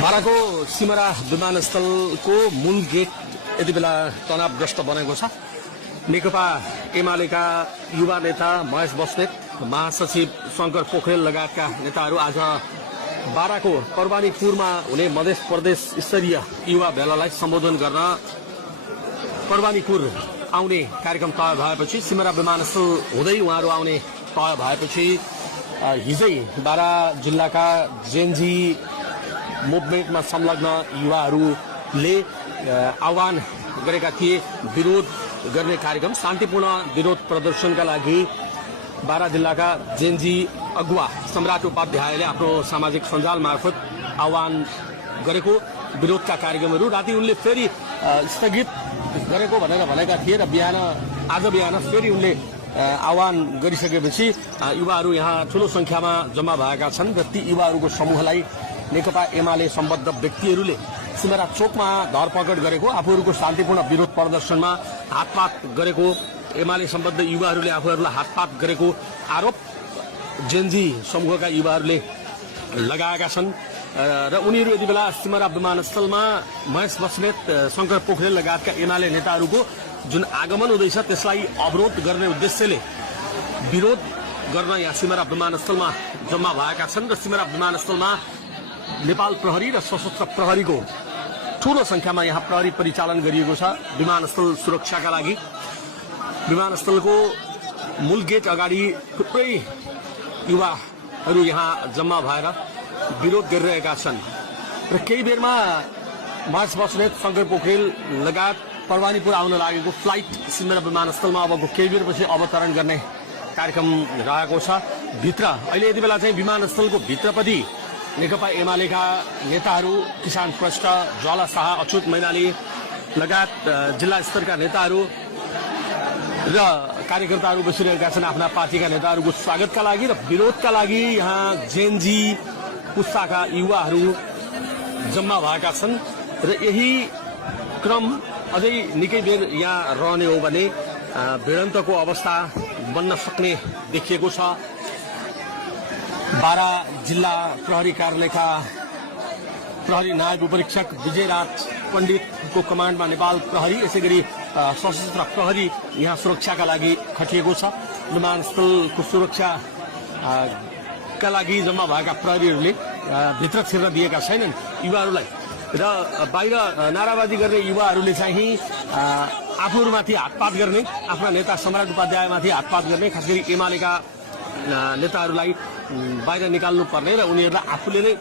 बाराको सिमरा विमानस्थलको मूल गेट यति बेला तनावग्रस्त बनेको छ। नेकपा एमालेका युवा नेता महेश बस्नेत, महासचिव शंकर पोखरेल लगायतका नेताहरू आज बाराको परवानीपुरमा हुने मध्य प्रदेश स्तरीय युवा भेलालाई सम्बोधन गर्न परवानीपुर आउने कार्यक्रम तय भएपछि, सिमरा विमानस्थल हुँदै उहाँहरू आउने तय भएपछि हिजै बारा जिल्लाका जेनजी मुभमेन्टमा संलग्न युवाहरूले आह्वान गरेका थिए विरोध गर्ने कार्यक्रम। शान्तिपूर्ण विरोध प्रदर्शनका लागि बारा जिल्लाका जेनजी अगुवा सम्राट उपाध्यायले आफ्नो सामाजिक सञ्जाल मार्फत आह्वान गरेको विरोधका कार्यक्रमहरू राति उनले फेरि स्थगित गरेको भनेर भनेका थिए र आज बिहान फेरि उनले आह्वान गरिसकेपछि युवाहरू यहाँ ठूलो संख्यामा जम्मा भएका छन् र ती युवाहरूको समूहलाई नेकपा एमाले सम्बद्ध व्यक्तिहरूले सिमरा चोकमा धरपकड गरेको, आफूहरूको शान्तिपूर्ण विरोध प्रदर्शनमा हातपात गरेको, एमाले सम्बद्ध युवाहरूले आफूहरूलाई हातपात गरेको आरोप जेनजी समूहका युवाहरूले लगाएका छन् र उनीहरू यति बेला सिमरा विमानस्थलमा महेश बस्नेत, शंकर पोखरेल लगायतका एमाले नेताहरूको जुन आगमन हुँदैछ त्यसलाई अवरोध गर्ने उद्देश्यले विरोध गर्न यहाँ सिमरा विमानस्थलमा जम्मा भएका छन् र सिमरा विमानस्थलमा नेपाल प्रहरी र सशस्त्र प्रहरीको ठूलो संख्यामा यहाँ प्रहरी परिचालन गरिएको छ विमानस्थल सुरक्षाका लागि। विमानस्थलको मूल गेट अगाडि थुप्रै युवाहरू यहाँ जम्मा भएर विरोध गरिरहेका छन् र केही बेरमा महेश बस्नेत, शंकर पोखरेल लगायत परवानीपुर आउन लागेको फ्लाइट सिमरा विमानस्थलमा अबको केही बेरपछि अवतरण गर्ने कार्यक्रम रहेको छ। भित्र अहिले यति बेला चाहिँ विमानस्थलको भित्रपट्टि नेकपा एमालेका नेताहरू, किसान श्रेष्ठ, ज्वाला शाह, अच्युत मैनाली लगायत जिल्ला स्तरका नेताहरू र कार्यकर्ताहरू बसिरहेका छन् आफ्ना पार्टीका नेताहरूको स्वागतका लागि र विरोधका लागि यहाँ जेनजी पुस्ताका युवाहरू जम्मा भएका छन् र यही क्रम अझै निकै बेर यहाँ रहने हो भने भिडन्तको अवस्था बन्न सक्ने देखिएको छ। बारा जिल्ला प्रहरी कार्यालयका प्रहरी नायब उपरीक्षक विजयराज पण्डितको कमान्डमा नेपाल प्रहरी, यसै गरी सशस्त्र प्रहरी यहाँ सुरक्षाका लागि खटिएको छ। विमानस्थलको सुरक्षाका लागि जम्मा भएका प्रहरीहरूले भित्र छिर्न दिएका छैनन् युवाहरूलाई र बाहिर नाराबाजी गर्ने युवाहरूले चाहिँ आफूहरूमाथि हातपात गर्ने, आफ्ना नेता सम्राट उपाध्यायमाथि हातपात गर्ने, खास गरी एमालेका नेताहरूलाई बाहिर निकाल्नु पर्ने र उनीहरूलाई आफूले नै